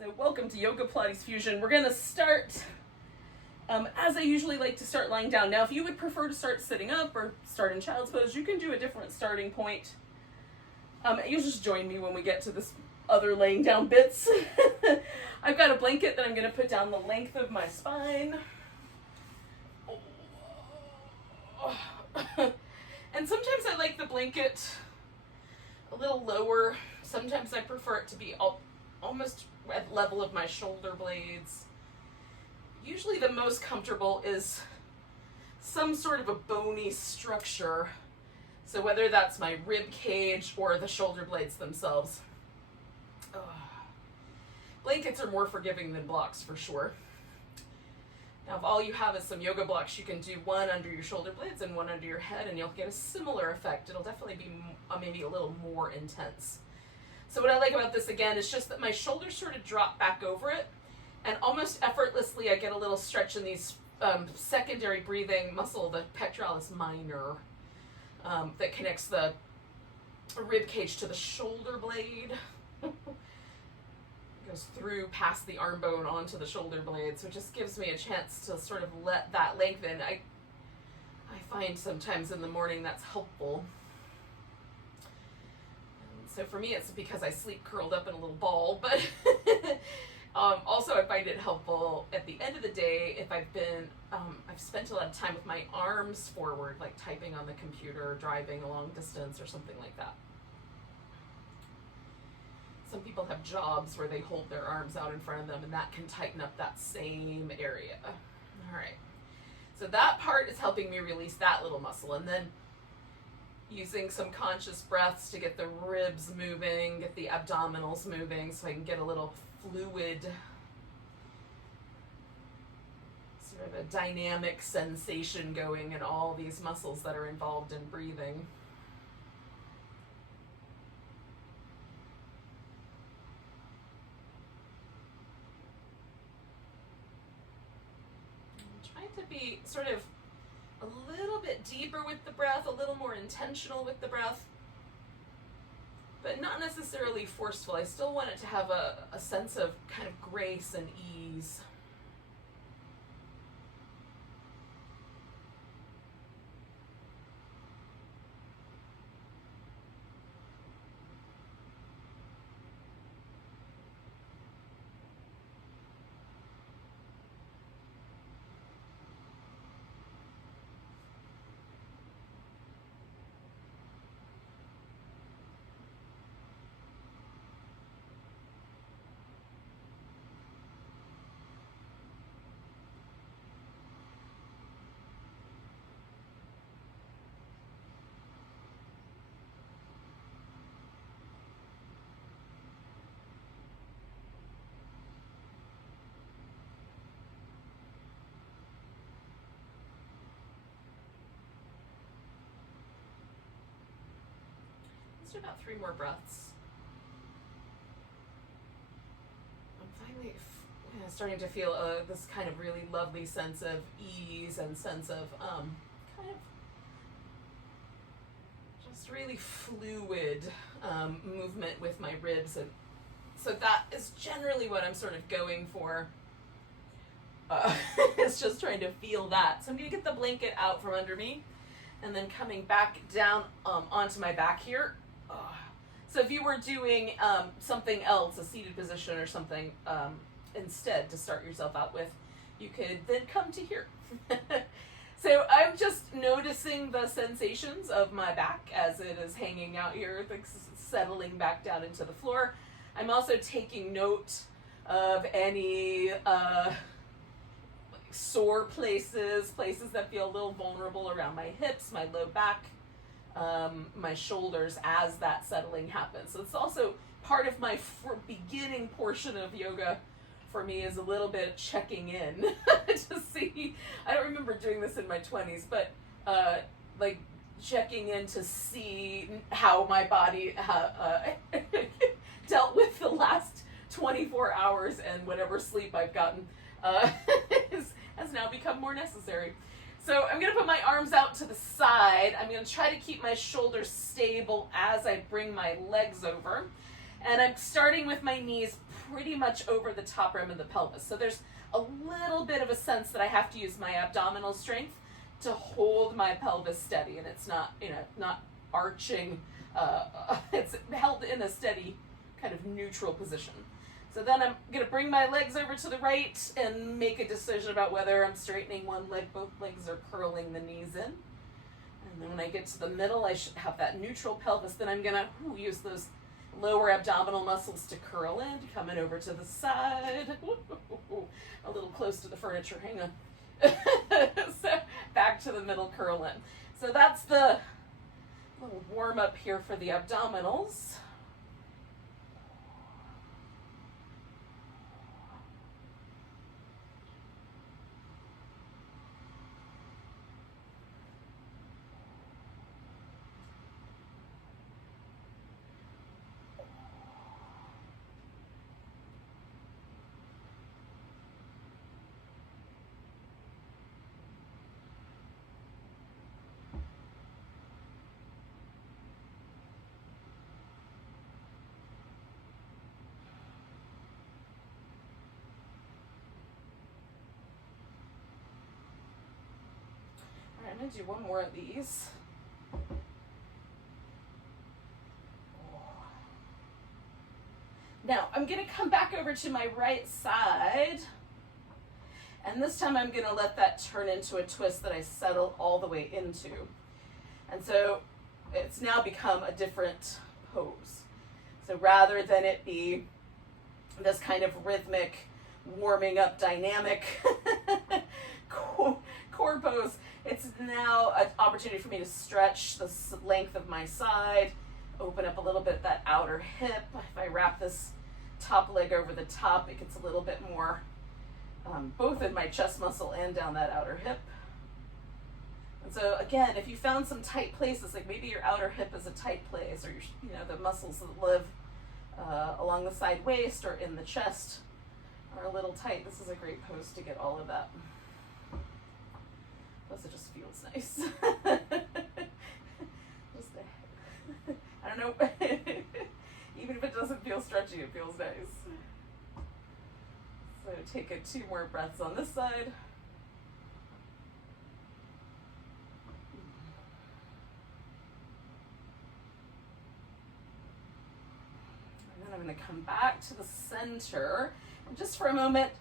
So welcome to Yoga Pilates Fusion. We're going to start, as I usually like to start lying down. Now, if you would prefer to start sitting up or start in child's pose, you can do a different starting point. You'll just join me when we get to this other laying down bits. I've got a blanket that I'm going to put down the length of my spine. And sometimes I like the blanket a little lower. Sometimes I prefer it to be almost at level of my shoulder blades. Usually the most comfortable is some sort of a bony structure. So whether that's my rib cage or the shoulder blades themselves. Blankets are more forgiving than blocks for sure. Now if all you have is some yoga blocks, you can do one under your shoulder blades and one under your head and you'll get a similar effect. It'll definitely be maybe a little more intense. So what I like about this again is just that my shoulders sort of drop back over it and almost effortlessly I get a little stretch in these secondary breathing muscle, the pectoralis minor, that connects the rib cage to the shoulder blade. Goes through past the arm bone onto the shoulder blade, so it just gives me a chance to sort of let that lengthen. I find sometimes in the morning that's helpful. So for me it's because I sleep curled up in a little ball, but also I find it helpful at the end of the day if I've spent a lot of time with my arms forward, like typing on the computer, driving a long distance or something like that. Some people have jobs where they hold their arms out in front of them and that can tighten up that same area. All right, so that part is helping me release that little muscle, and then using some conscious breaths to get the ribs moving, get the abdominals moving so I can get a little fluid, sort of a dynamic sensation going in all these muscles that are involved in breathing. To be sort of a little bit deeper with the breath, a little more intentional with the breath, but not necessarily forceful. I still want it to have a sense of kind of grace and ease. Let's do about 3 more breaths. I'm finally starting to feel this kind of really lovely sense of ease and sense of kind of just really fluid movement with my ribs, and so that is generally what I'm sort of going for. It's just trying to feel that. So I'm going to get the blanket out from under me and then coming back down onto my back here. So if you were doing something else, a seated position or something instead to start yourself out with, you could then come to here. So I'm just noticing the sensations of my back as it is hanging out here, settling back down into the floor. I'm also taking note of any sore places that feel a little vulnerable around my hips, my low back, my shoulders as that settling happens. So it's also part of my beginning portion of yoga for me is a little bit checking in to see. I don't remember doing this in my 20s, but like checking in to see how my body dealt with the last 24 hours and whatever sleep I've gotten has now become more necessary. So I'm going to put my arms out to the side. I'm going to try to keep my shoulders stable as I bring my legs over. And I'm starting with my knees pretty much over the top rim of the pelvis. So there's a little bit of a sense that I have to use my abdominal strength to hold my pelvis steady, and it's not, not arching. It's held in a steady kind of neutral position. So then I'm going to bring my legs over to the right and make a decision about whether I'm straightening one leg, both legs, or curling the knees in. And then when I get to the middle, I should have that neutral pelvis. Then I'm going to use those lower abdominal muscles to curl in, coming over to the side. A little close to the furniture, hang on. So back to the middle, curl in. So that's the little warm up here for the abdominals. I'm going to do one more of these. Now, I'm going to come back over to my right side, and this time I'm going to let that turn into a twist that I settle all the way into. And so it's now become a different pose. So rather than it be this kind of rhythmic, warming up dynamic core pose, it's now an opportunity for me to stretch the length of my side, open up a little bit that outer hip. If I wrap this top leg over the top, it gets a little bit more both in my chest muscle and down that outer hip. And so again, if you found some tight places, like maybe your outer hip is a tight place, or the muscles that live along the side waist or in the chest are a little tight, this is a great pose to get all of that. Plus it just feels nice. I don't know, even if it doesn't feel stretchy, it feels nice. So take 2 more breaths on this side. And then I'm going to come back to the center. And just for a moment,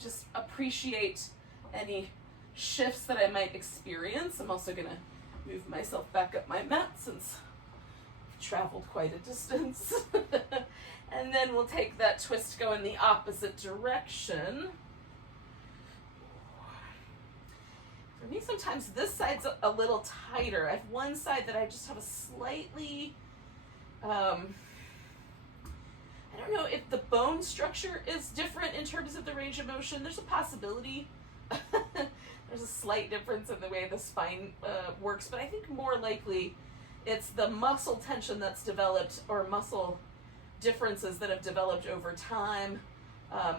just appreciate any shifts that I might experience. I'm also going to move myself back up my mat since I've traveled quite a distance. And then we'll take that twist, go in the opposite direction. For me, sometimes this side's a little tighter. I have one side that I just have a slightly, I don't know if the bone structure is different in terms of the range of motion. There's a possibility. There's a slight difference in the way the spine works, but I think more likely it's the muscle tension that's developed, or muscle differences that have developed over time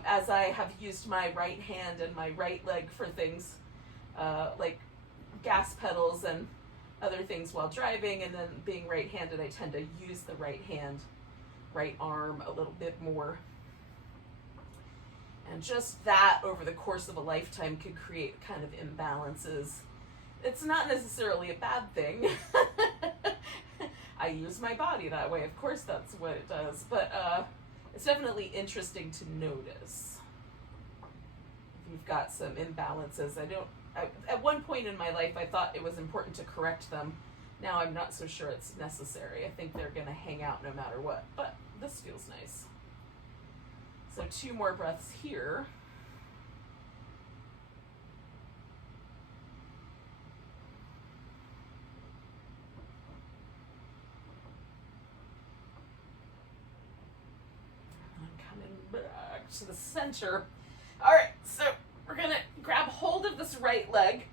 as I have used my right hand and my right leg for things like gas pedals and other things while driving, and then being right-handed, I tend to use the right hand, right arm a little bit more. And just that over the course of a lifetime could create kind of imbalances. It's not necessarily a bad thing. I use my body that way, of course that's what it does, but it's definitely interesting to notice if you've got some imbalances. At one point in my life I thought it was important to correct them. Now I'm not so sure it's necessary. I think they're going to hang out no matter what, but this feels nice. So 2 more breaths here. I'm coming back to the center. All right, so we're going to grab hold of this right leg,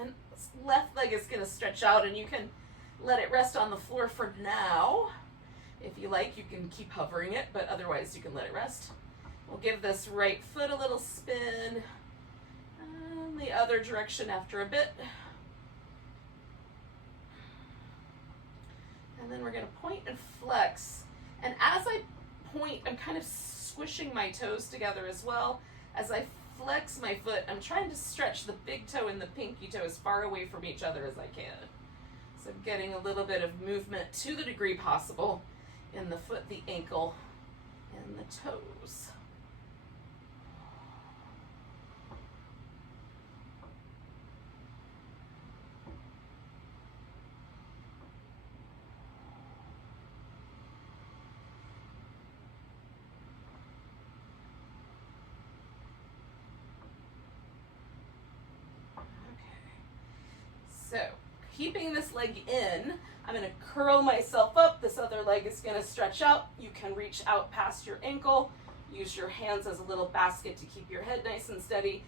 and this left leg is going to stretch out, and you can let it rest on the floor for now. If you like, you can keep hovering it, but otherwise you can let it rest. We'll give this right foot a little spin, and the other direction after a bit. And then we're going to point and flex. And as I point, I'm kind of squishing my toes together as well. As I flex my foot, I'm trying to stretch the big toe and the pinky toe as far away from each other as I can. So I'm getting a little bit of movement to the degree possible in the foot, the ankle, and the toes. So, keeping this leg in, I'm going to curl myself up. This other leg is going to stretch out. You can reach out past your ankle. Use your hands as a little basket to keep your head nice and steady.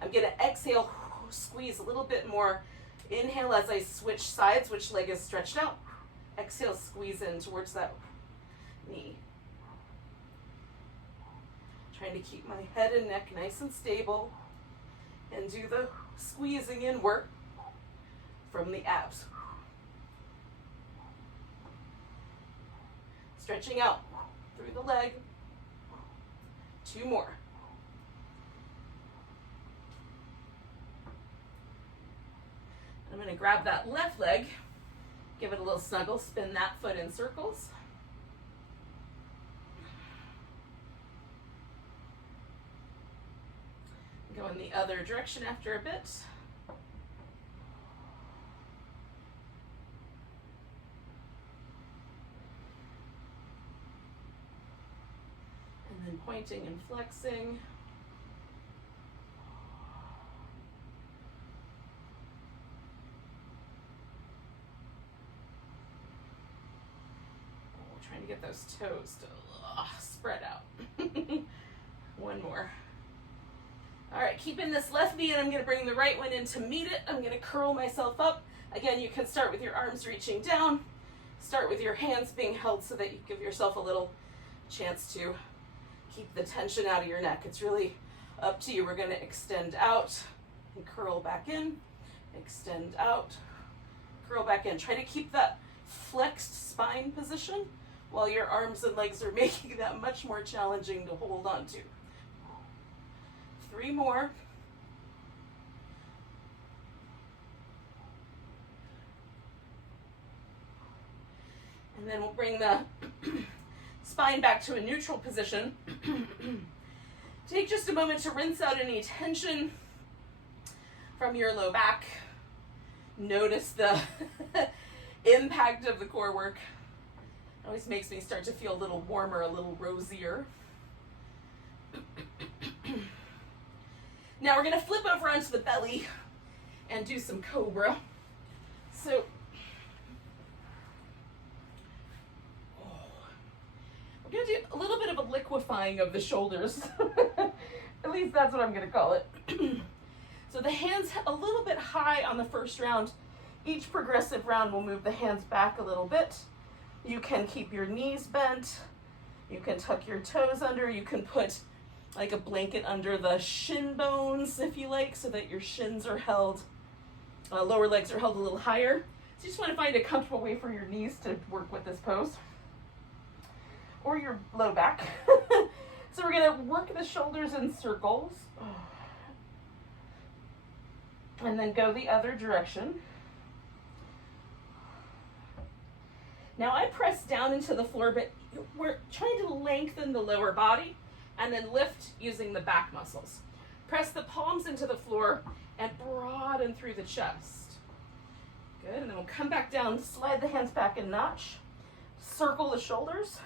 I'm going to exhale, squeeze a little bit more. Inhale as I switch sides, which leg is stretched out. Exhale, squeeze in towards that knee. Trying to keep my head and neck nice and stable and do the squeezing in work from the abs. Stretching out through the leg. 2 more. I'm going to grab that left leg, give it a little snuggle, spin that foot in circles. Go in the other direction after a bit. And then pointing and flexing. Trying to get those toes to spread out. 1 more. All right, keeping this left knee, and I'm going to bring the right one in to meet it. I'm going to curl myself up. Again, you can start with your arms reaching down. Start with your hands being held so that you give yourself a little chance to keep the tension out of your neck. It's really up to you. We're going to extend out and curl back in. Extend out, curl back in. Try to keep that flexed spine position while your arms and legs are making that much more challenging to hold on to. 3 more. And then we'll bring the spine back to a neutral position. Take just a moment to rinse out any tension from your low back. Notice the impact of the core work. It always makes me start to feel a little warmer, a little rosier. Now we're going to flip over onto the belly and do some Cobra. So, we're going to do a little bit of a liquefying of the shoulders. At least that's what I'm going to call it. So the hands a little bit high on the first round. Each progressive round will move the hands back a little bit. You can keep your knees bent. You can tuck your toes under. You can put like a blanket under the shin bones if you like, so that your shins are held, lower legs are held a little higher. So you just want to find a comfortable way for your knees to work with this pose, or your low back. So we're going to work the shoulders in circles, and then go the other direction. Now I press down into the floor, but we're trying to lengthen the lower body and then lift using the back muscles. Press the palms into the floor and broaden through the chest. Good, and then we'll come back down, slide the hands back a notch, circle the shoulders.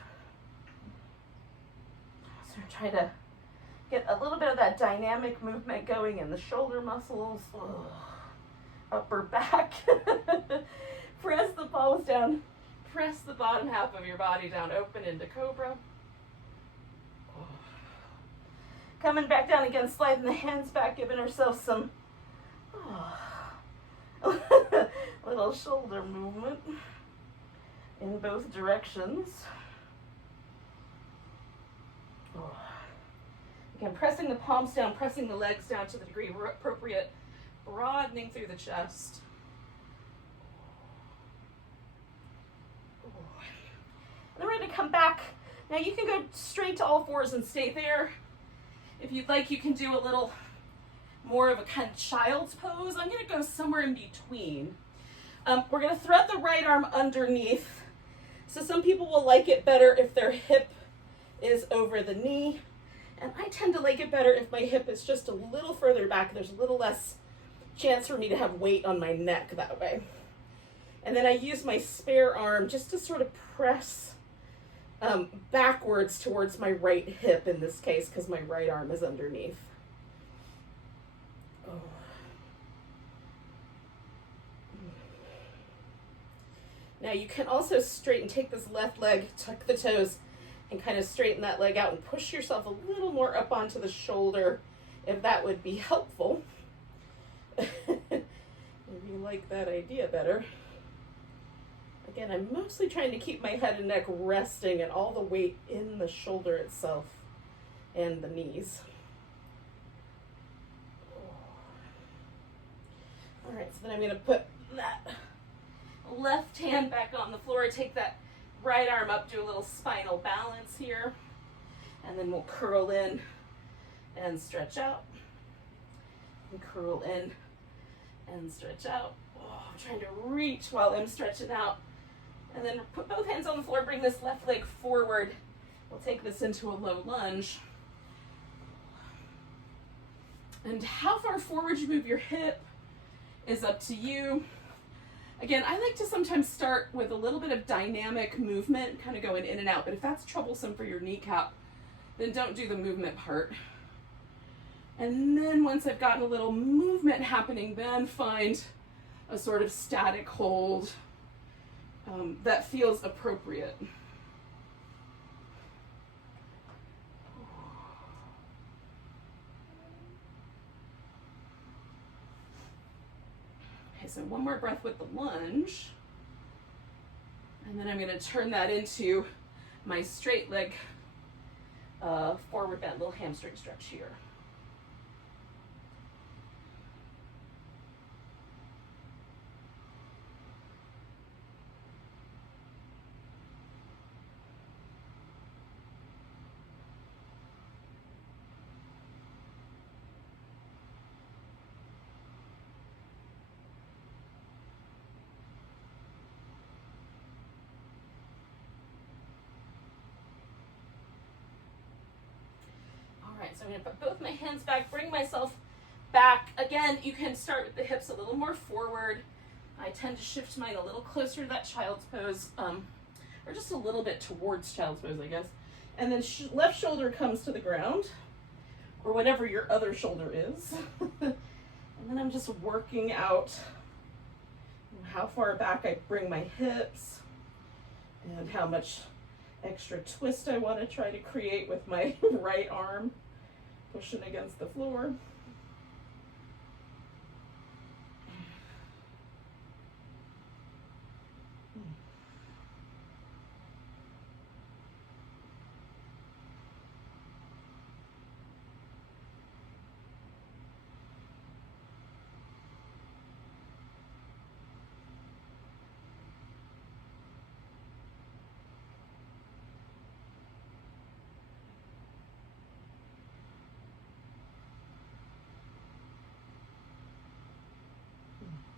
So try to get a little bit of that dynamic movement going in the shoulder muscles, upper back. Press the palms down, press the bottom half of your body down, open into Cobra. Coming back down again, sliding the hands back, giving ourselves some little shoulder movement in both directions. Again, pressing the palms down, pressing the legs down to the degree appropriate, broadening through the chest. And then we're going to come back. Now you can go straight to all fours and stay there. If you'd like, you can do a little more of a kind of child's pose. I'm gonna go somewhere in between. We're gonna thread the right arm underneath. So some people will like it better if their hip is over the knee. And I tend to like it better if my hip is just a little further back. There's a little less chance for me to have weight on my neck that way. And then I use my spare arm just to sort of press backwards towards my right hip in this case, because my right arm is underneath. Oh. Now you can also straighten, take this left leg, tuck the toes, and kind of straighten that leg out and push yourself a little more up onto the shoulder if that would be helpful. If you like that idea better. Again, I'm mostly trying to keep my head and neck resting and all the weight in the shoulder itself and the knees. All right, so then I'm going to put that left hand back on the floor, take that right arm up, do a little spinal balance here, and then we'll curl in and stretch out, and curl in and stretch out. Oh, I'm trying to reach while I'm stretching out. And then put both hands on the floor, bring this left leg forward. We'll take this into a low lunge. And how far forward you move your hip is up to you. Again, I like to sometimes start with a little bit of dynamic movement, kind of going in and out, but if that's troublesome for your kneecap, then don't do the movement part. And then once I've gotten a little movement happening, then find a sort of static hold that feels appropriate. Okay, so one more breath with the lunge. And then I'm going to turn that into my straight leg forward bend, little hamstring stretch here. So I'm going to put both my hands back, bring myself back. Again, you can start with the hips a little more forward. I tend to shift mine a little closer to that child's pose, or just a little bit towards child's pose, I guess. And then left shoulder comes to the ground, or whatever your other shoulder is. And then I'm just working out how far back I bring my hips and how much extra twist I want to try to create with my right arm pushing against the floor.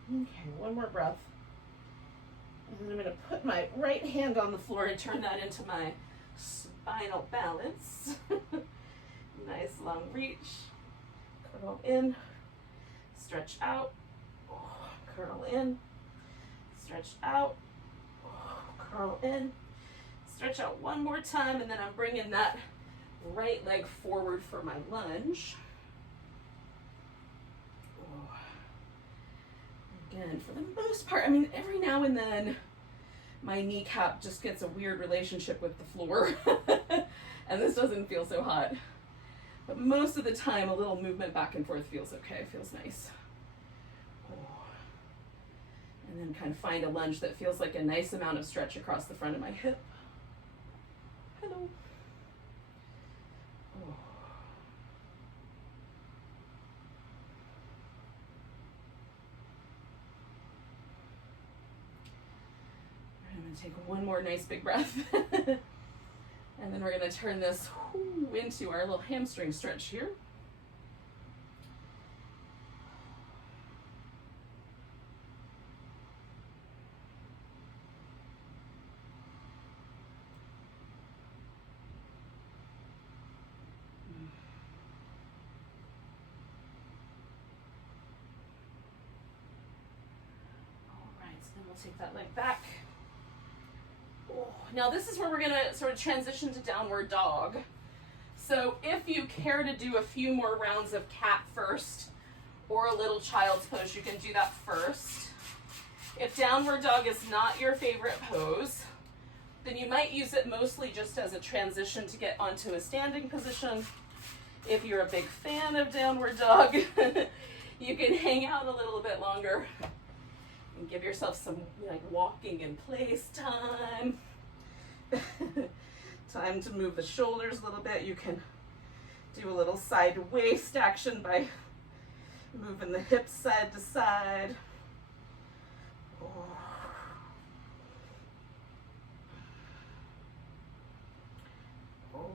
Okay, one more breath. And then I'm going to put my right hand on the floor and turn that into my spinal balance. Nice long reach. Curl in, stretch out, curl in, stretch out, curl in, stretch out one more time, and then I'm bringing that right leg forward for my lunge. Again, for the most part, I mean, every now and then my kneecap just gets a weird relationship with the floor and this doesn't feel so hot. But most of the time, a little movement back and forth feels okay, feels nice. And then kind of find a lunge that feels like a nice amount of stretch across the front of my hip. Hello. I'm going to take one more nice big breath. And then we're going to turn this into our little hamstring stretch here. Then we'll take that leg back. Oh, now this is where we're going to sort of transition to downward dog. So if you care to do a few more rounds of cat first or a little child's pose, you can do that first. If downward dog is not your favorite pose, then you might use it mostly just as a transition to get onto a standing position. If you're a big fan of downward dog, you can hang out a little bit longer and give yourself some like walking in place time. Time to move the shoulders a little bit. You can do a little side waist action by moving the hips side to side. Oh. Oh.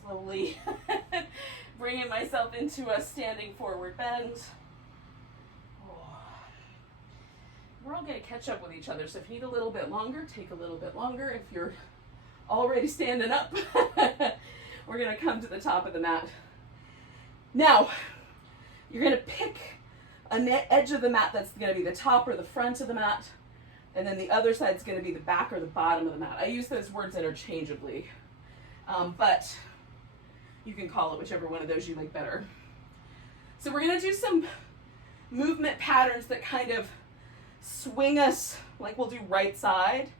Slowly bringing myself into a standing forward bend. We're all going to catch up with each other, so if you need a little bit longer, take a little bit longer. If you're already standing up, we're going to come to the top of the mat. Now, you're going to pick an edge of the mat that's going to be the top or the front of the mat, and then the other side is going to be the back or the bottom of the mat. I use those words interchangeably, but you can call it whichever one of those you like better. So we're going to do some movement patterns that kind of swing us, like we'll do right side,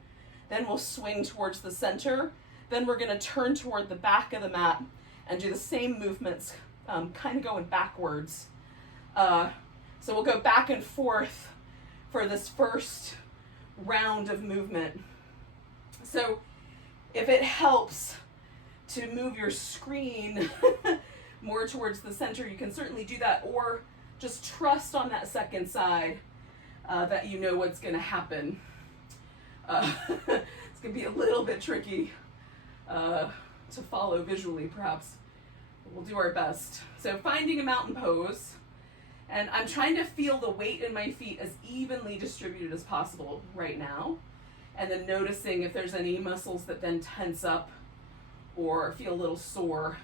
then we'll swing towards the center, then we're going to turn toward the back of the mat and do the same movements, kind of going backwards. So we'll go back and forth for this first round of movement. So if it helps to move your screen more towards the center, you can certainly do that, or just trust on that second side that you know what's going to happen. It's going to be a little bit tricky to follow visually, perhaps. We'll do our best. So finding a mountain pose, and I'm trying to feel the weight in my feet as evenly distributed as possible right now, and then noticing if there's any muscles that then tense up or feel a little sore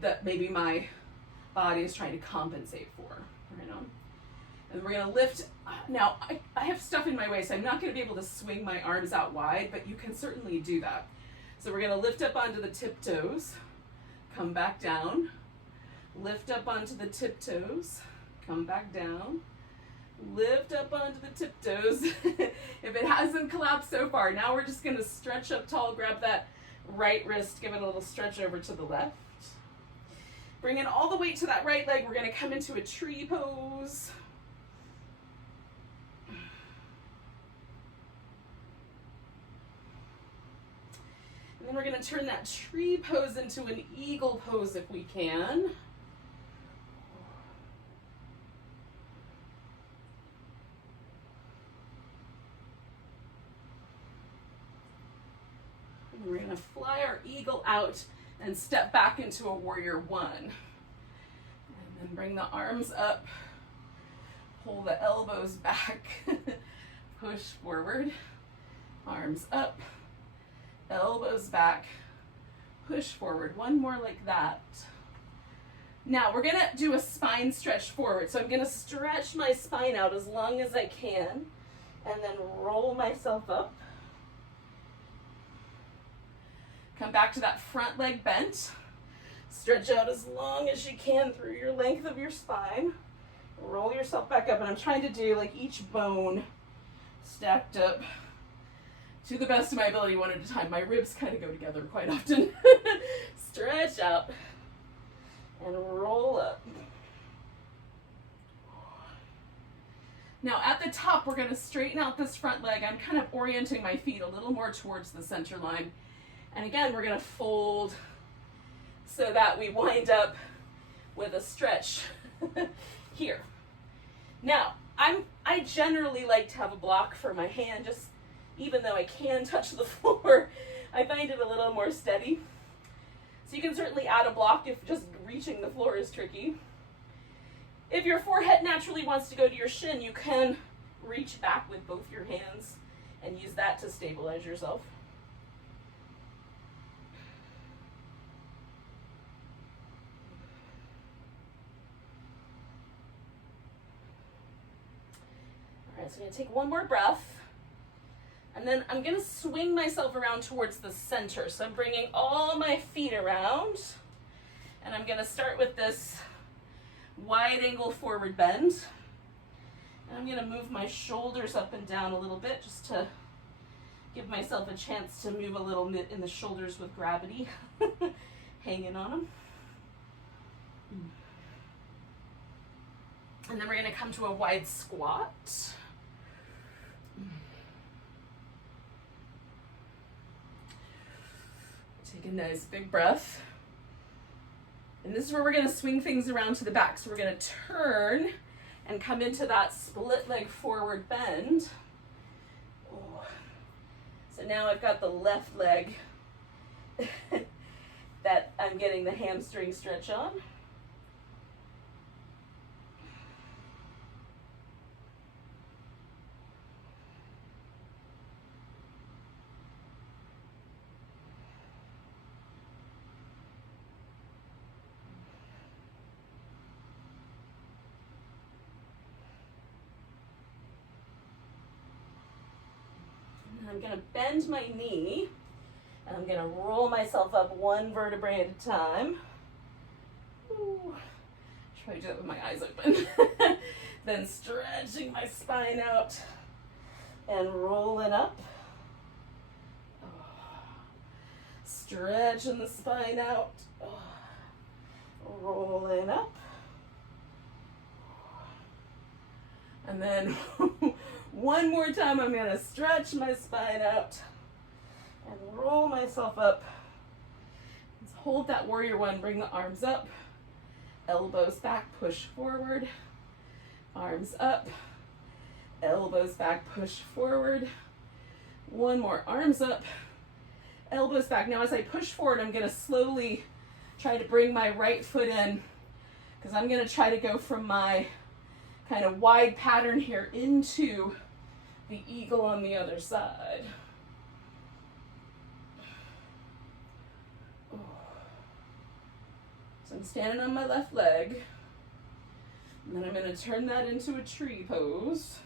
that maybe my body is trying to compensate for, right on. And we're gonna lift. Now, I have stuff in my way, so I'm not gonna be able to swing my arms out wide, but you can certainly do that. So we're gonna lift up onto the tiptoes, come back down, lift up onto the tiptoes, come back down, lift up onto the tiptoes. If it hasn't collapsed so far, now we're just gonna stretch up tall, grab that right wrist, give it a little stretch over to the left. Bring in all the weight to that right leg. We're gonna come into a tree pose. And then we're gonna turn that tree pose into an eagle pose if we can. We're going to fly our eagle out and step back into a warrior one. And then bring the arms up, pull the elbows back, push forward, arms up, elbows back, push forward. One more like that. Now we're going to do a spine stretch forward. So I'm going to stretch my spine out as long as I can and then roll myself up. Come back to that front leg bent. Stretch out as long as you can through your length of your spine. Roll yourself back up, and I'm trying to do like each bone stacked up to the best of my ability one at a time. My ribs kind of go together quite often. Stretch out and roll up. Now at the top, we're gonna straighten out this front leg. I'm kind of orienting my feet a little more towards the center line. And again, we're gonna fold so that we wind up with a stretch here. Now, I generally like to have a block for my hand, just even though I can touch the floor, I find it a little more steady. So you can certainly add a block if just reaching the floor is tricky. If your forehead naturally wants to go to your shin, you can reach back with both your hands and use that to stabilize yourself. All right, so I'm gonna take one more breath. And then I'm gonna swing myself around towards the center. So I'm bringing all my feet around. And I'm gonna start with this wide angle forward bend. And I'm gonna move my shoulders up and down a little bit just to give myself a chance to move a little bit in the shoulders with gravity, hanging on them. And then we're gonna come to a wide squat. Take a nice big breath. And this is where we're gonna swing things around to the back. So we're gonna turn and come into that split leg forward bend. Oh. So now I've got the left leg that I'm getting the hamstring stretch on. I'm gonna bend my knee, and I'm gonna roll myself up one vertebrae at a time. Ooh. Try to do that with my eyes open. Then stretching my spine out and rolling up. Stretching the spine out, rolling up. And then one more time, I'm gonna stretch my spine out and roll myself up. Let's hold that warrior one, bring the arms up, elbows back, push forward, arms up, elbows back, push forward. One more, arms up, elbows back. Now as I push forward, I'm gonna slowly try to bring my right foot in, because I'm gonna try to go from my kind of wide pattern here into the eagle on the other side. So I'm standing on my left leg, and then I'm going to turn that into a tree pose.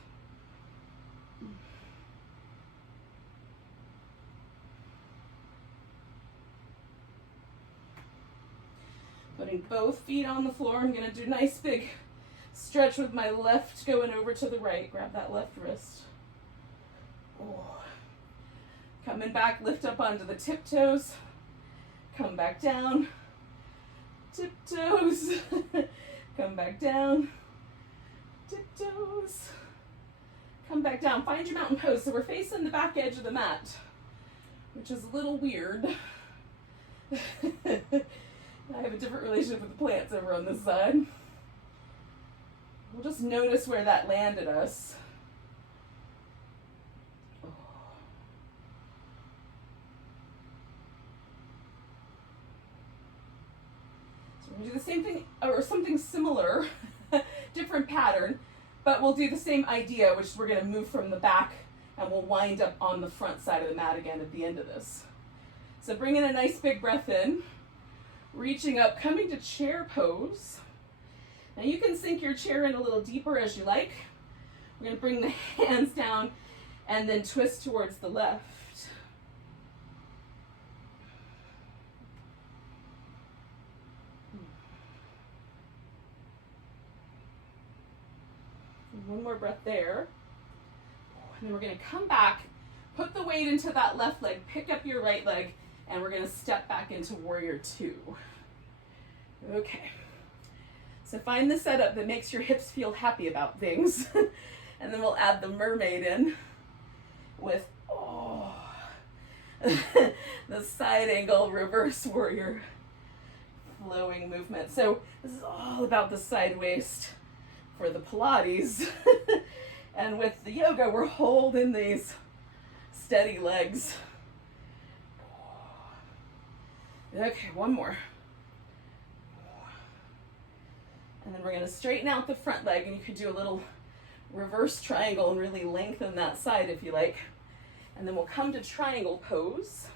Putting both feet on the floor, I'm going to do a nice big stretch with my left going over to the right. Grab that left wrist. Oh. Coming back, lift up onto the tiptoes. Come back down. Tiptoes. Come back down. Tiptoes. Come back down. Find your mountain pose. So we're facing the back edge of the mat, which is a little weird. I have a different relationship with the plants over on this side. We'll just notice where that landed us. Oh. So we're going to do the same thing, or something similar, different pattern, but we'll do the same idea, which is we're going to move from the back and we'll wind up on the front side of the mat again at the end of this. So bring in a nice big breath in, reaching up, coming to chair pose. Now you can sink your chair in a little deeper as you like. We're going to bring the hands down and then twist towards the left. One more breath there. And then we're going to come back, put the weight into that left leg, pick up your right leg, and we're going to step back into warrior two. Okay. So find the setup that makes your hips feel happy about things. And then we'll add the mermaid in with, the side angle reverse warrior flowing movement. So this is all about the side waist for the Pilates. And with the yoga, we're holding these steady legs. Okay, one more. And then we're going to straighten out the front leg, and you could do a little reverse triangle and really lengthen that side if you like. And then we'll come to triangle pose.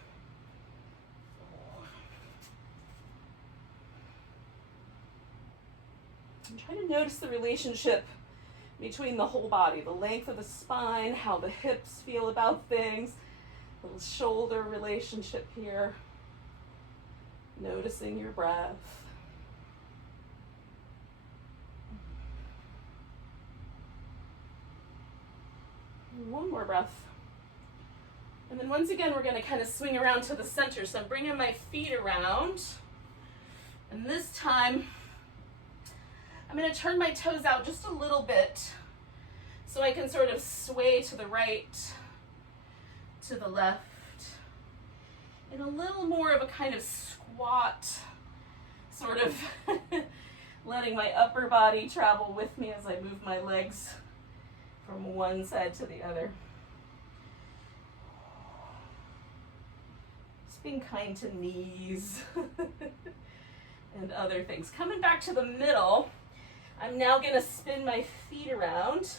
And try to notice the relationship between the whole body, the length of the spine, how the hips feel about things, little shoulder relationship here. Noticing your breath. One more breath. And then once again, we're going to kind of swing around to the center. So I'm bringing my feet around. And this time, I'm going to turn my toes out just a little bit so I can sort of sway to the right, to the left, in a little more of a kind of squat, sort of letting my upper body travel with me as I move my legs from one side to the other. Just being kind to knees and other things. Coming back to the middle, I'm now going to spin my feet around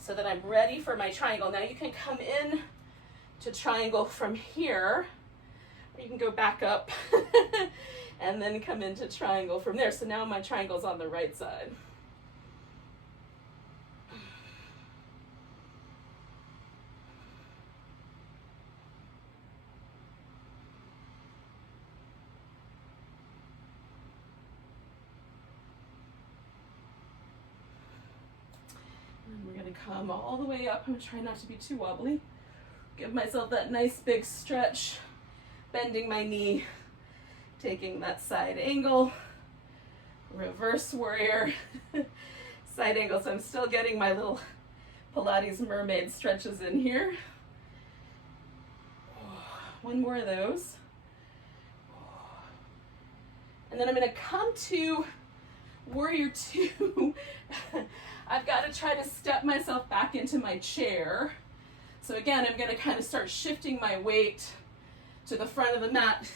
so that I'm ready for my triangle. Now you can come in to triangle from here, or you can go back up and then come into triangle from there. So now my triangle's on the right side. Come all the way up. I'm going to try not to be too wobbly. Give myself that nice big stretch, bending my knee, taking that side angle, reverse warrior, side angle. So I'm still getting my little Pilates mermaid stretches in here. One more of those. And then I'm going to come to warrior two. I've got to try to step myself back into my chair. So again, I'm going to kind of start shifting my weight to the front of the mat.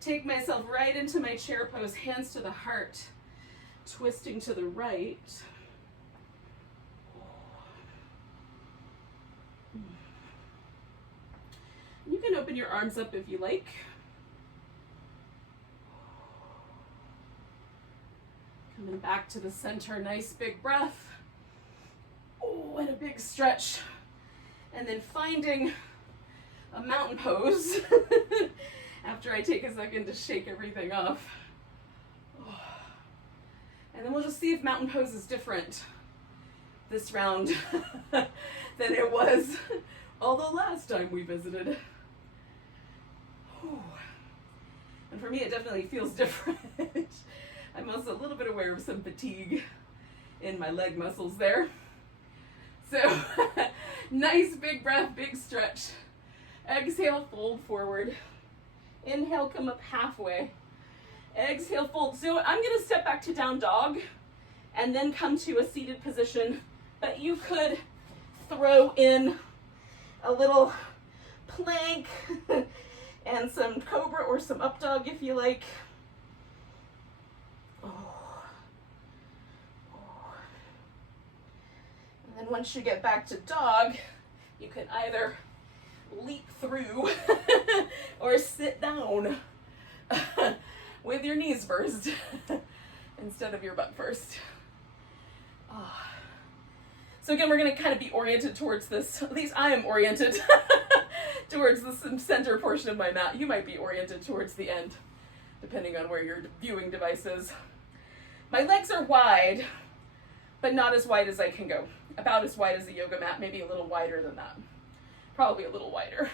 Take myself right into my chair pose, hands to the heart, twisting to the right. You can open your arms up if you like. Coming back to the center, nice big breath. Oh, and a big stretch. And then finding a mountain pose after I take a second to shake everything off. And then we'll just see if mountain pose is different this round than it was although last time we visited. And for me, it definitely feels different. I'm also a little bit aware of some fatigue in my leg muscles there. So, nice big breath, big stretch. Exhale, fold forward. Inhale, come up halfway. Exhale, fold. So I'm going to step back to down dog and then come to a seated position. But you could throw in a little plank and some Cobra or some up dog if you like. And then once you get back to dog, you can either leap through or sit down with your knees first instead of your butt first. So again, we're going to kind of be oriented towards this, at least I am oriented towards the center portion of my mat. You might be oriented towards the end, depending on where your viewing device is. My legs are wide, but not as wide as I can go. About as wide as a yoga mat, maybe a little wider than that. Probably a little wider.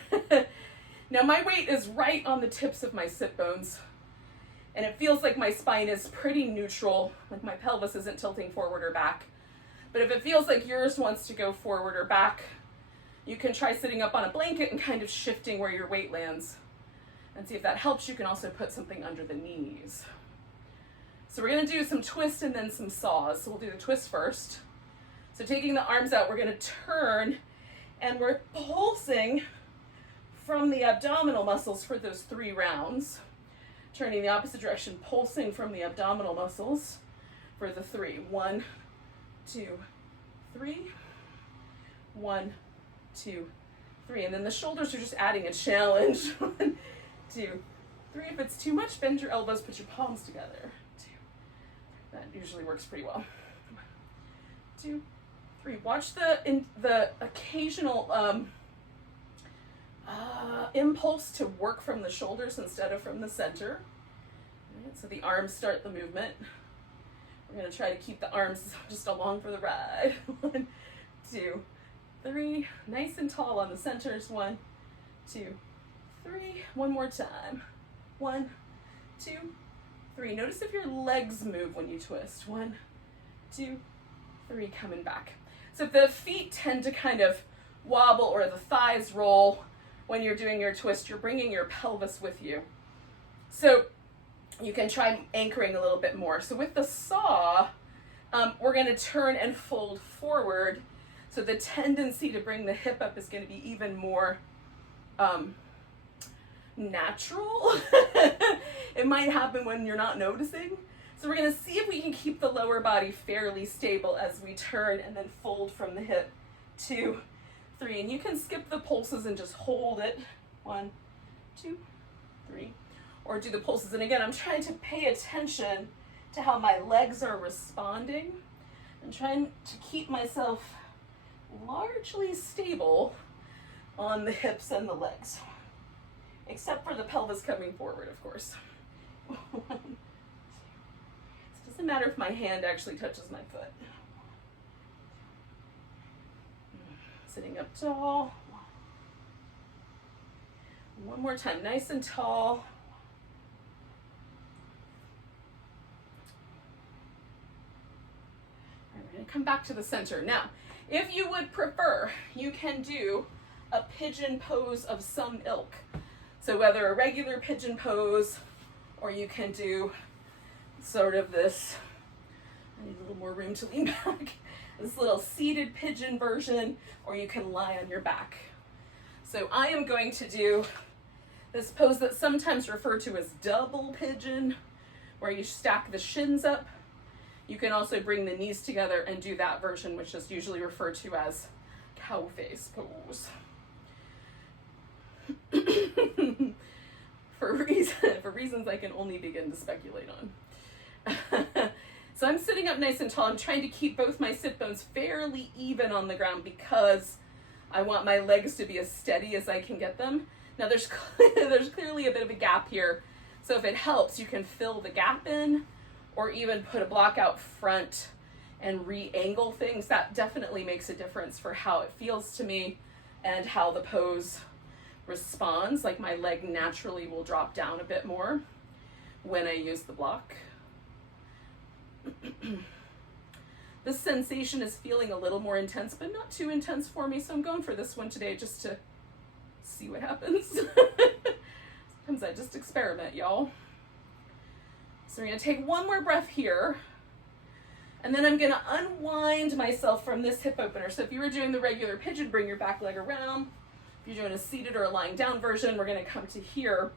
Now my weight is right on the tips of my sit bones, and it feels like my spine is pretty neutral, like my pelvis isn't tilting forward or back, But if it feels like yours wants to go forward or back, you can try sitting up on a blanket and kind of shifting where your weight lands. And see if that helps. You can also put something under the knees. So we're going to do some twists and then some saws. So we'll do the twist first. So taking the arms out, we're going to turn, and we're pulsing from the abdominal muscles for those 3 rounds. Turning the opposite direction, pulsing from the abdominal muscles for the 3. 1, 2, 3. 1, 2, 3. And then the shoulders are just adding a challenge. 1, 2, 3. If it's too much, bend your elbows, put your palms together. 2. That usually works pretty well. 1, 2, 3. Watch the occasional impulse to work from the shoulders instead of from the center. Right, so the arms start the movement. We're going to try to keep the arms just along for the ride. 1, 2, 3. Nice and tall on the centers. 1, 2, 3. One more time. 1, 2, 3. Notice if your legs move when you twist. 1, 2, 3. Coming back. So if the feet tend to kind of wobble or the thighs roll when you're doing your twist, you're bringing your pelvis with you. So you can try anchoring a little bit more. So with the saw, we're going to turn and fold forward. So the tendency to bring the hip up is going to be even more natural. It might happen when you're not noticing. So we're going to see if we can keep the lower body fairly stable as we turn and then fold from the hip. 2, 3. And you can skip the pulses and just hold it. 1, 2, 3. Or do the pulses. And again, I'm trying to pay attention to how my legs are responding. I'm trying to keep myself largely stable on the hips and the legs. Except for the pelvis coming forward, of course. 1, 2. It doesn't matter if my hand actually touches my foot. Sitting up tall. 1 more time, nice and tall. We're going to come back to the center. Now, if you would prefer, you can do a pigeon pose of some ilk. So whether a regular pigeon pose, or you can do sort of this, I need a little more room to lean back, this little seated pigeon version, or you can lie on your back. So I am going to do this pose that's sometimes referred to as double pigeon, where you stack the shins up. You can also bring the knees together and do that version, which is usually referred to as cow face pose. For reasons I can only begin to speculate on. So I'm sitting up nice and tall. I'm trying to keep both my sit bones fairly even on the ground because I want my legs to be as steady as I can get them. Now there's clearly a bit of a gap here. So if it helps, you can fill the gap in or even put a block out front and re-angle things. That definitely makes a difference for how it feels to me and how the pose responds. Like my leg naturally will drop down a bit more when I use the block. This sensation is feeling a little more intense, but not too intense for me, so I'm going for this one today just to see what happens. Sometimes I just experiment, y'all. So we're going to take 1 more breath here, and then I'm going to unwind myself from this hip opener. So if you were doing the regular pigeon, bring your back leg around. If you're doing a seated or a lying down version, we're going to come to here.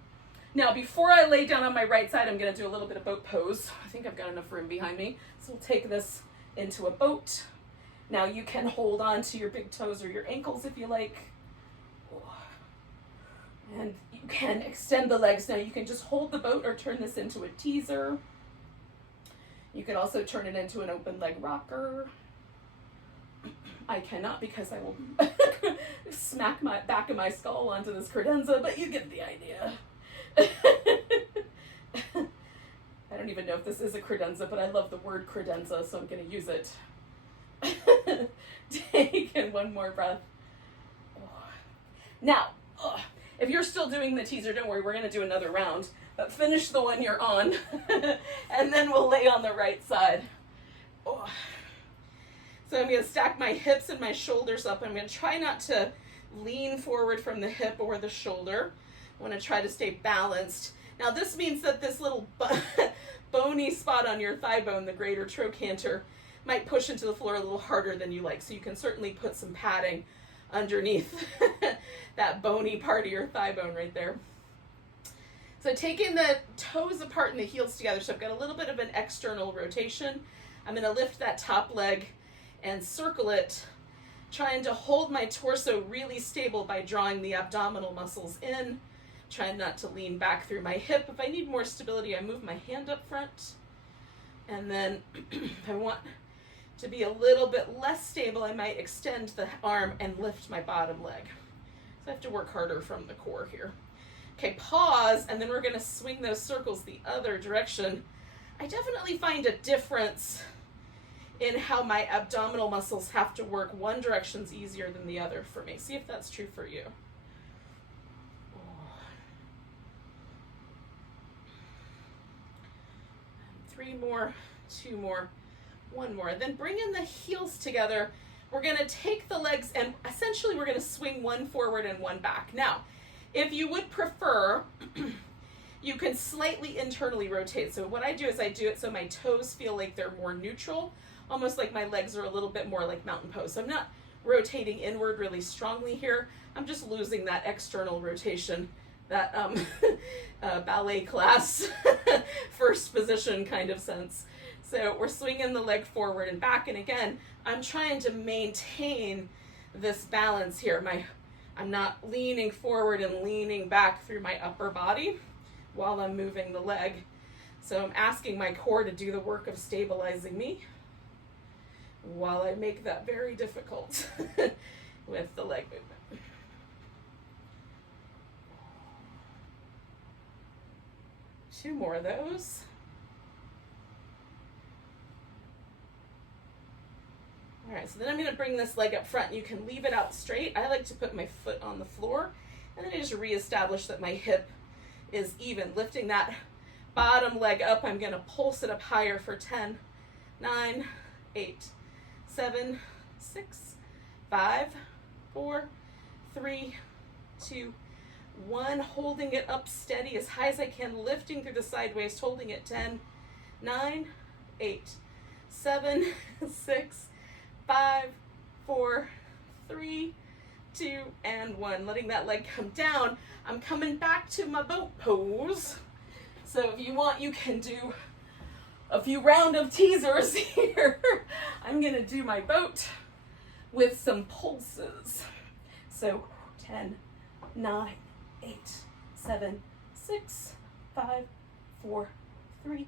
Now, before I lay down on my right side, I'm going to do a little bit of boat pose. I think I've got enough room behind me. So we'll take this into a boat. Now you can hold on to your big toes or your ankles if you like. And you can extend the legs. Now you can just hold the boat or turn this into a teaser. You can also turn it into an open leg rocker. I cannot because I will smack my back of my skull onto this credenza, but you get the idea. I don't even know if this is a credenza, but I love the word credenza, so I'm going to use it. Take in 1 more breath. Now, if you're still doing the teaser, don't worry, we're going to do another round, but finish the one you're on, and then we'll lay on the right side. So I'm going to stack my hips and my shoulders up. I'm going to try not to lean forward from the hip or the shoulder. I want to try to stay balanced. Now this means that this little bony spot on your thigh bone, the greater trochanter, might push into the floor a little harder than you like. So you can certainly put some padding underneath that bony part of your thigh bone right there. So taking the toes apart and the heels together, so I've got a little bit of an external rotation. I'm going to lift that top leg and circle it, trying to hold my torso really stable by drawing the abdominal muscles in, trying not to lean back through my hip. If I need more stability, I move my hand up front. And then if I want to be a little bit less stable, I might extend the arm and lift my bottom leg. So I have to work harder from the core here. Okay, pause, and then we're going to swing those circles the other direction. I definitely find a difference in how my abdominal muscles have to work. One direction's easier than the other for me. See if that's true for you. 3 more, 2 more, 1 more. Then bring in the heels together. We're going to take the legs and essentially we're going to swing one forward and one back. Now, if you would prefer, you can slightly internally rotate. So what I do is I do it so my toes feel like they're more neutral, almost like my legs are a little bit more like mountain pose. So I'm not rotating inward really strongly here. I'm just losing that external rotation, that ballet class first position kind of sense. So we're swinging the leg forward and back. And again, I'm trying to maintain this balance here. I'm not leaning forward and leaning back through my upper body while I'm moving the leg. So I'm asking my core to do the work of stabilizing me while I make that very difficult with the leg movement. Two more of those. All right, so then I'm going to bring this leg up front. You can leave it out straight. I like to put my foot on the floor, and then I just reestablish that my hip is even. Lifting that bottom leg up, I'm going to pulse it up higher for 10, 9, 8, 7, 6, 5, 4, 3, 2, 1. Holding it up steady as high as I can, lifting through the side waist, holding it 10, 9, 8, 7, 6, 5, 4, 3, 2, and 1. Letting that leg come down. I'm coming back to my boat pose. So if you want, you can do a few round of teasers here. I'm gonna do my boat with some pulses. So 10, 9, 8, 7, 6, 5, 4, 3,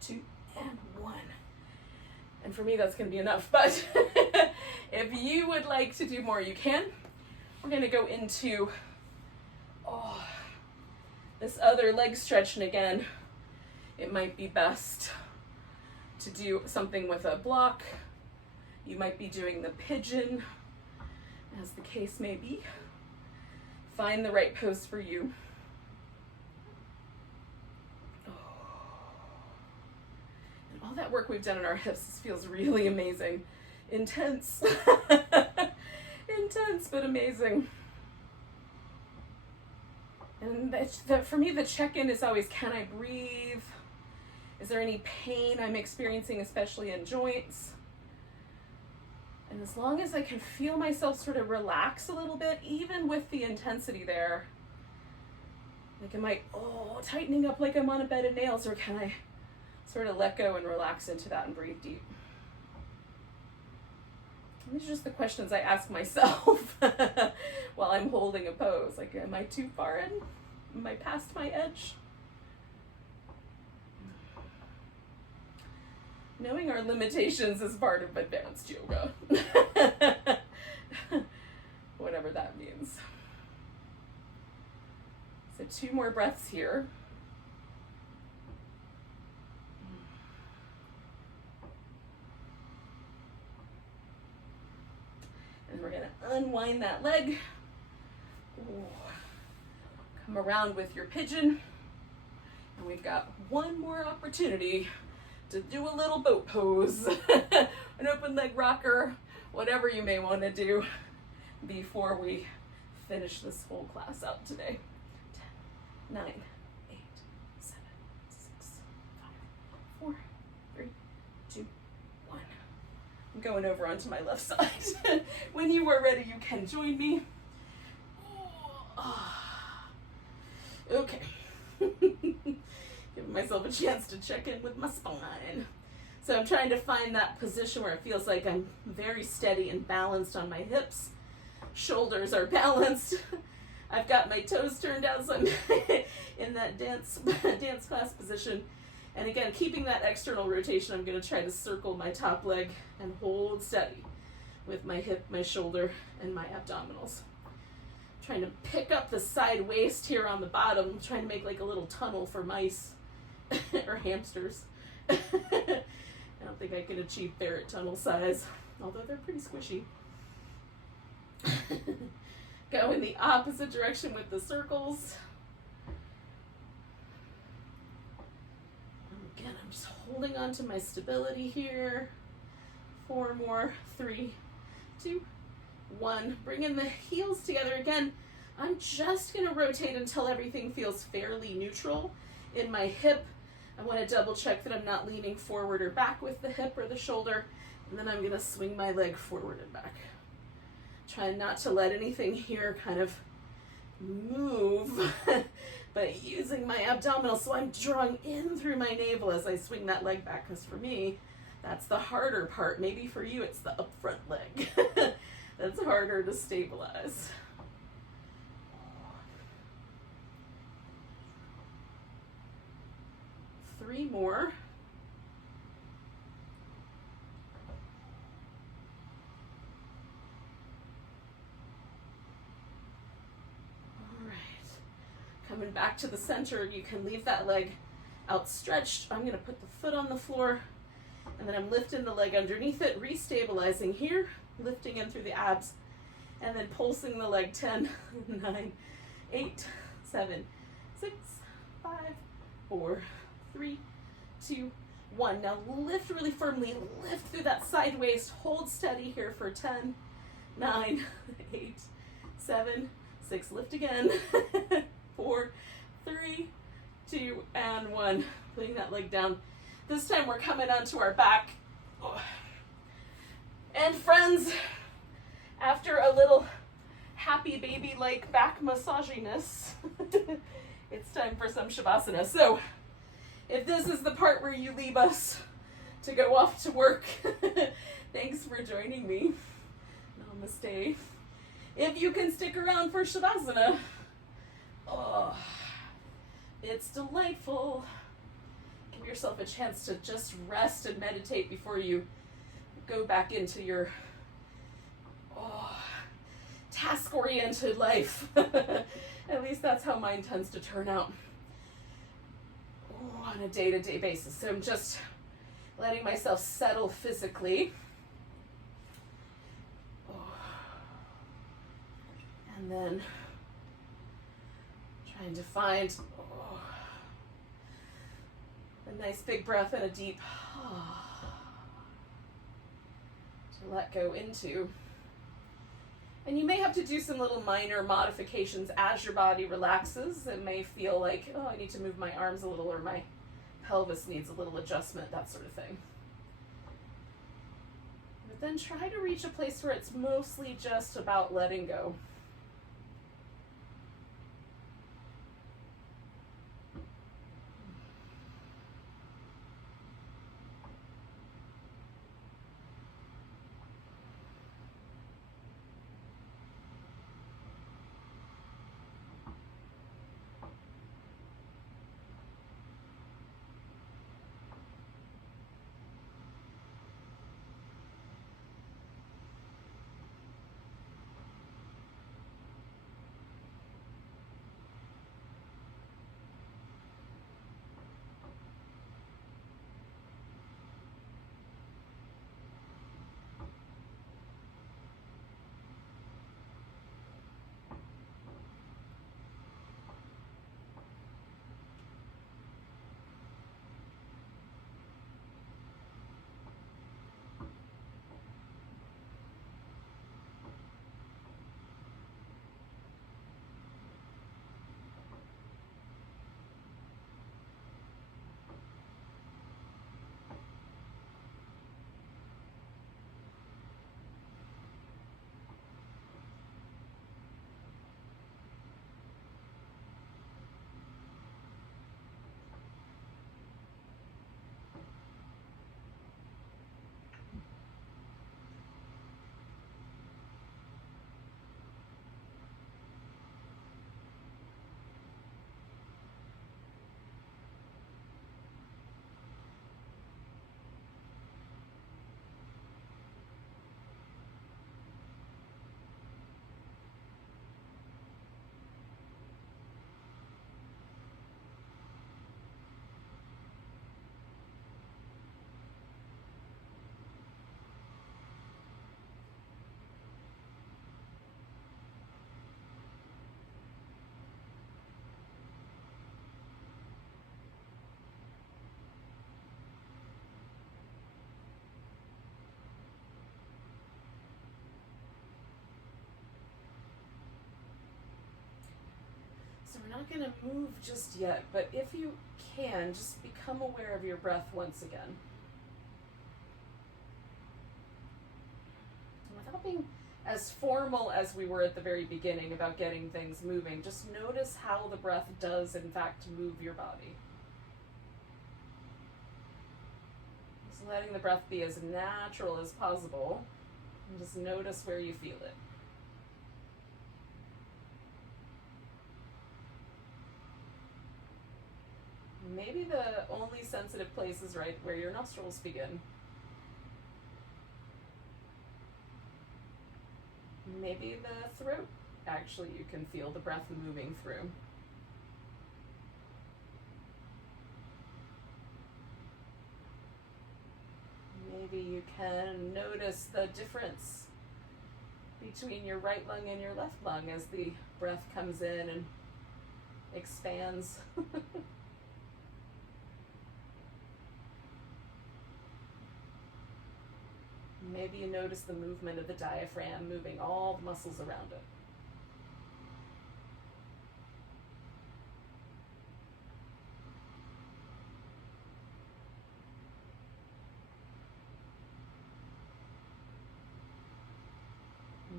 2, and 1. And for me, that's going to be enough. But if you would like to do more, you can. We're going to go into this other leg stretch. And again, it might be best to do something with a block. You might be doing the pigeon, as the case may be. Find the right pose for you. All that work we've done in our hips feels really amazing. Intense. Intense, but amazing. And for me, the check-in is always, can I breathe? Is there any pain I'm experiencing, especially in joints? And as long as I can feel myself sort of relax a little bit, even with the intensity there, like am I tightening up like I'm on a bed of nails, or can I sort of let go and relax into that and breathe deep? And these are just the questions I ask myself while I'm holding a pose. Like, am I too far in? Am I past my edge? Knowing our limitations is part of advanced yoga. Whatever that means. So 2 more breaths here. And we're going to unwind that leg. Come around with your pigeon. And we've got one more opportunity to do a little boat pose, an open leg rocker, whatever you may want to do before we finish this whole class out today. 10, 9, 8, 7, 6, 5, 4, 3, 2, 1. I'm going over onto my left side. When you are ready, you can join me. Okay. Giving myself a chance to check in with my spine. So I'm trying to find that position where it feels like I'm very steady and balanced on my hips. Shoulders are balanced. I've got my toes turned out, so I'm in that dance class position. And again, keeping that external rotation, I'm going to try to circle my top leg and hold steady with my hip, my shoulder, and my abdominals. Trying to pick up the side waist here on the bottom, trying to make like a little tunnel for mice or hamsters. I don't think I can achieve ferret tunnel size, although they're pretty squishy. Go in the opposite direction with the circles. Again, I'm just holding on to my stability here. 4 more, 3, 2, 1. Bring in the heels together again. I'm just going to rotate until everything feels fairly neutral in my hip. I want to double check that I'm not leaning forward or back with the hip or the shoulder. And then I'm going to swing my leg forward and back. Trying not to let anything here kind of move, but using my abdominals, so I'm drawing in through my navel as I swing that leg back, because for me, that's the harder part. Maybe for you, it's the up front leg. That's harder to stabilize. 3 more. Coming back to the center, you can leave that leg outstretched. I'm going to put the foot on the floor, and then I'm lifting the leg underneath it, restabilizing here, lifting in through the abs, and then pulsing the leg. 10, 9, 8, 7, 6, 5, 4, 3, 2, 1. Now lift really firmly, lift through that side waist, hold steady here for 10, 9, 8, 7, 6, lift again. 4, 3, 2, and 1. Putting that leg down. This time we're coming onto our back. And friends, after a little happy baby-like back massaginess, it's time for some Shavasana. So, if this is the part where you leave us to go off to work, thanks for joining me. Namaste. If you can stick around for Shavasana, oh, it's delightful. Give yourself a chance to just rest and meditate before you go back into your task-oriented life. At least that's how mine tends to turn out on a day-to-day basis. So I'm just letting myself settle physically. And then trying to find a nice big breath and a deep to let go into. And you may have to do some little minor modifications as your body relaxes. It may feel like, oh, I need to move my arms a little, or my pelvis needs a little adjustment, that sort of thing. But then try to reach a place where it's mostly just about letting go. not going to move just yet, but if you can, just become aware of your breath once again. Without being as formal as we were at the very beginning about getting things moving, just notice how the breath does in fact move your body. Just letting the breath be as natural as possible, and just notice where you feel it. Maybe the only sensitive place is right where your nostrils begin. Maybe the throat, actually, you can feel the breath moving through. Maybe you can notice the difference between your right lung and your left lung as the breath comes in and expands. Maybe you notice the movement of the diaphragm moving all the muscles around it.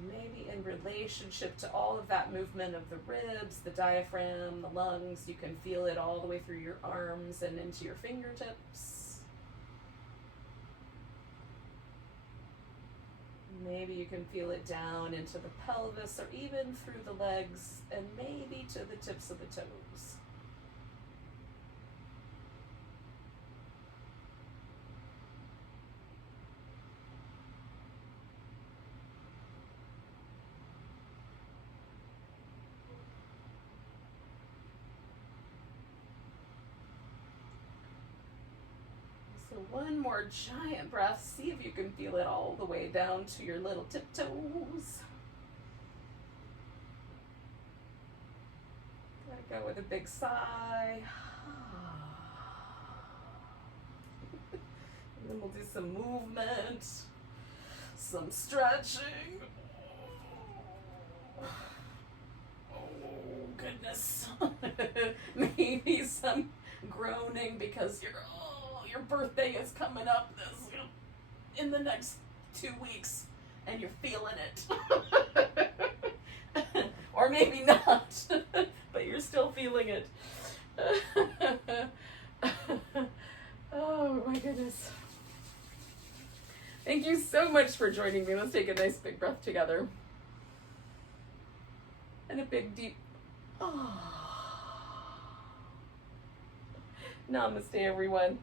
Maybe in relationship to all of that movement of the ribs, the diaphragm, the lungs, you can feel it all the way through your arms and into your fingertips. Maybe you can feel it down into the pelvis or even through the legs and maybe to the tips of the toes. So one more giant breath. See if you can feel it all the way down to your little tiptoes. Let it go with a big sigh. And then we'll do some movement, some stretching. Oh, goodness. Maybe some groaning because your birthday is coming up in the next 2 weeks and you're feeling it. Or maybe not, but you're still feeling it. Oh my goodness. Thank you so much for joining me. Let's take a nice big breath together. And a big deep Namaste, everyone.